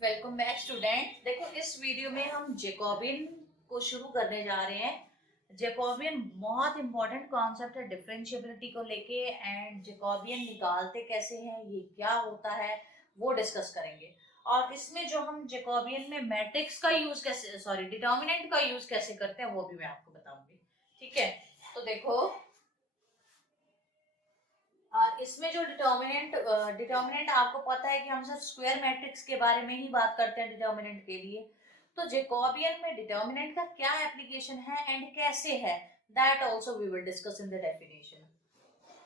Welcome back student. देखो, इस video में हम जैकोबियन को शुरू करने जा रहे हैं। जैकोबियन बहुत इंपॉर्टेंट कॉन्सेप्ट है डिफरेंशिएबिलिटी को लेके, एंड जैकोबियन निकालते कैसे हैं, ये क्या होता है, वो डिस्कस करेंगे। और इसमें जो हम जैकोबियन में मैट्रिक्स का यूज कैसे, सॉरी, डिटर्मिनेंट का यूज कैसे करते हैं, वो भी मैं आपको बताऊंगी। ठीक है, तो देखो, और इसमें जो डिटर्मिनेंट आपको पता है कि हम सिर्फ स्क्वायर मैट्रिक्स के बारे में ही बात करते हैं डिटर्मिनेंट के लिए। तो जैकोबियन में डिटर्मिनेंट का क्या एप्लीकेशन है एंड कैसे है, that also we will discuss in the definition.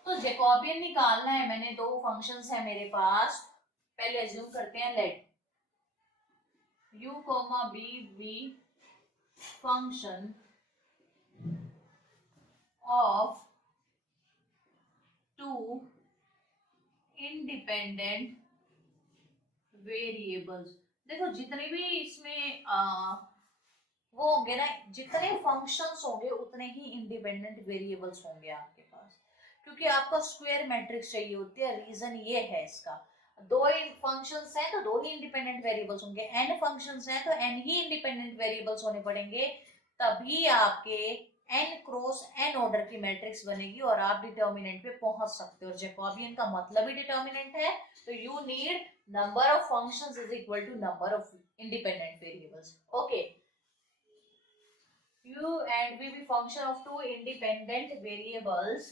तो जैकोबियन निकालना है, मैंने दो फंक्शंस है मेरे पास। पहले एज्यूम करते हैं, let u comma b function of two independent variables. देखो, जितने भी इसमें वो होंगे ना, जितने फंक्शंस होंगे उतने ही इंडिपेंडेंट वेरिएबल्स होंगे आपके पास, क्योंकि आपका स्क्वायर मैट्रिक्स चाहिए होती है। रीजन ये है इसका, दो फंक्शंस हैं तो दो ही इंडिपेंडेंट वेरिएबल्स होंगे, एन फंक्शंस हैं तो एन ही इंडिपेंडेंट वेरिएबल्स होने पड़ेंगे, तभी आपके एन क्रॉस एन ऑर्डर की मैट्रिक्स बनेगी और आप डिटर्मिनेंट पे पहुंच सकते हो। जैकोबियन का मतलब ही डिटर्मिनेंट है, तो you need number of functions is equal to number of independent variables. Okay, u and v be function of two independent variables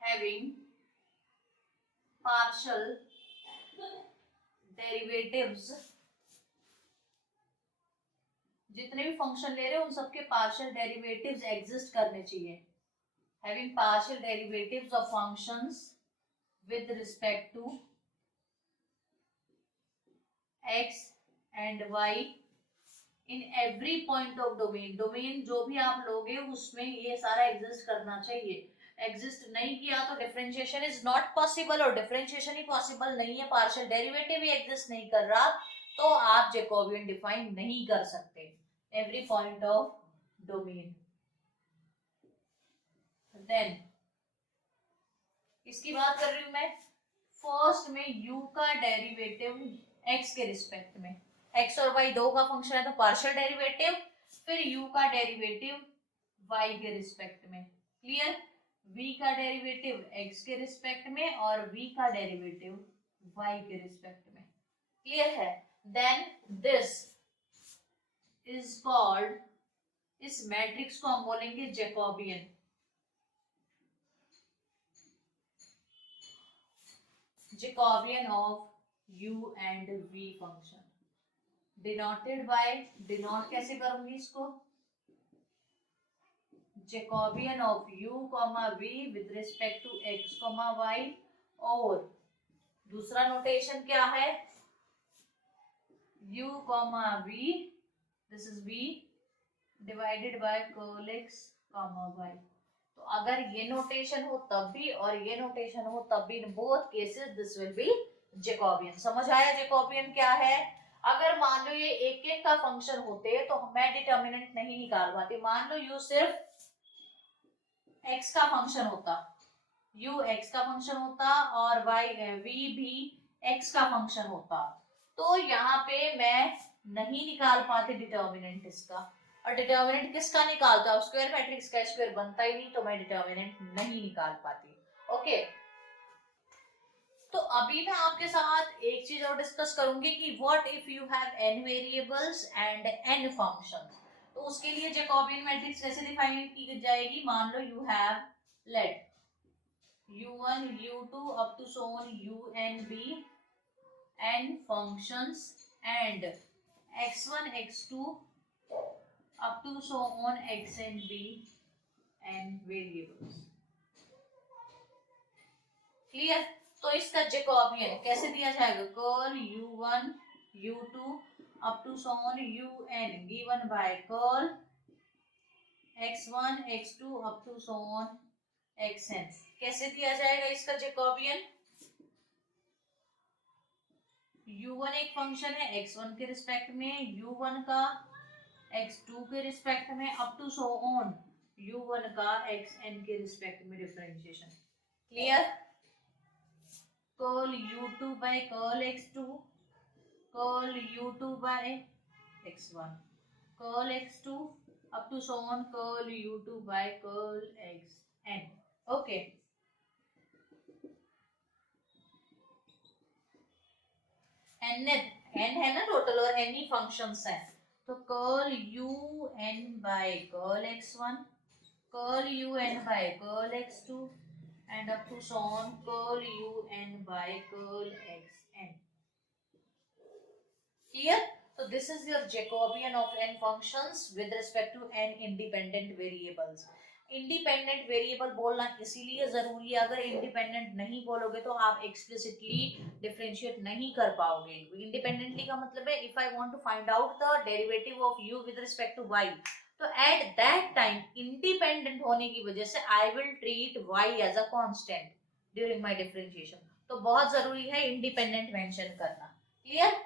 having partial derivatives. जितने भी फंक्शन ले रहे हो उन सबके पार्शियल डेरिवेटिव्स एग्जिस्ट करने चाहिए। having partial derivatives of functions with respect to x and y in every point of domain. Domain जो भी आप लोगे उसमें ये सारा एग्जिस्ट करना चाहिए। एग्जिस्ट नहीं किया तो डिफरेंशिएशन इज नॉट पॉसिबल, और डिफरेंशिएशन ही पॉसिबल नहीं है, पार्शियल डेरिवेटिव ही एग्जिस्ट नहीं कर रहा, तो आप जैकोबियन डिफाइन नहीं कर सकते। Every point of domain. Then इसकी बात कर रही हूं मैं, फर्स्ट में u का डेरिवेटिव x के रिस्पेक्ट में। x और y दो का फंक्शन है तो पार्शियल डेरिवेटिव, फिर u का डेरिवेटिव y के रिस्पेक्ट में। क्लियर? v का डेरिवेटिव x के रिस्पेक्ट में और v का डेरिवेटिव y के रिस्पेक्ट में। क्लियर है? देन दिस इज कॉल्ड, इस मैट्रिक्स को हम बोलेंगे Jacobian. Jacobian of u and v function denoted by, denote कैसे करूंगी इसको, Jacobian of u comma v with respect to x comma y, और दूसरा नोटेशन क्या है, u comma v, this is v divided by curl x comma y। तो अगर ये नोटेशन हो तब भी और ये नोटेशन हो तब भी, in both cases this will be Jacobian. समझ आया जैकोबियन क्या है? अगर मान लो ये एक एक का फंक्शन होते तो मैं डिटर्मिनेंट नहीं निकाल पाती। मान लो यू सिर्फ x का फंक्शन होता, u x का फंक्शन होता और y v भी x का फंक्शन होता, तो यहाँ पे मैं नहीं निकाल पाती डिटर्मिनेंट इसका। और डिटर्मिनेंट किसका निकालता हूं? स्क्वायर मैट्रिक्स का स्क्वायर बनता ही नहीं, तो मैं डिटर्मिनेंट नहीं निकाल पाती। ओके, तो अभी मैं आपके साथ एक चीज और डिस्कस करूंगी कि what if you have n variables and n functions. तो उसके लिए जैकोबियन मैट्रिक्स कैसे डिफाइन की जाएगी? मान लो you have, let u1 u2 up to so on un be n functions and x1 x2 up to so on xn be n variables। Clear? तो इसका जैकोबियन कैसे दिया जाएगा? Curl u1 u2 up to so on un given by curl x1 x2 up to so on xn। कैसे दिया जाएगा इसका Jacobian? u1 एक फंक्शन है x1 के रिस्पेक्ट में, u1 का x2 के रिस्पेक्ट में, up to so on u1 का xn के रिस्पेक्ट में differentiation. Clear? curl u2 by curl x2, curl u2 by x1, curl x2 up to so on curl u2 by curl xn. Okay. n है ना total और n ही functions हैं, तो curl u n by curl x1, curl u n by curl x2 and up to so on curl un by curl xn. Clear? So this is your Jacobian of n functions with respect to n independent variables. Independent variable बोलना इसीलिए जरूरी है, अगर independent नहीं बोलोगे तो आप explicitly differentiate नहीं कर पाओगे. इंडिपेंडेंटली का मतलब है if I want to find out the derivative of u with respect to y, तो एट दैट टाइम इंडिपेंडेंट होने की वजह से I will treat y as a constant during my differentiation. तो बहुत जरूरी है इंडिपेंडेंट मेंशन करना. क्लियर?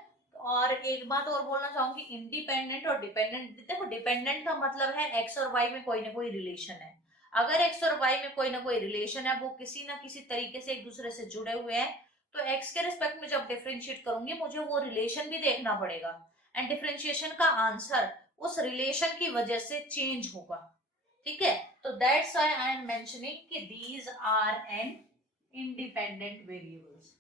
और एक बात और बोलना चाहूंगी, इंडिपेंडेंट और डिपेंडेंट, देखो डिपेंडेंट का मतलब है एक्स और वाई में कोई ना कोई रिलेशन है. अगर एक्स और वाई में कोई ना कोई रिलेशन है, वो किसी ना किसी तरीके से एक दूसरे से जुड़े हुए हैं, तो एक्स के रिस्पेक्ट में जब डिफरेंशिएट करूंगी मुझे वो रिलेशन भी देखना पड़ेगा एंड डिफरेंशिएशन का आंसर उस रिलेशन की वजह से चेंज होगा. ठीक है, तो that's why I am mentioning कि these are an independent variables.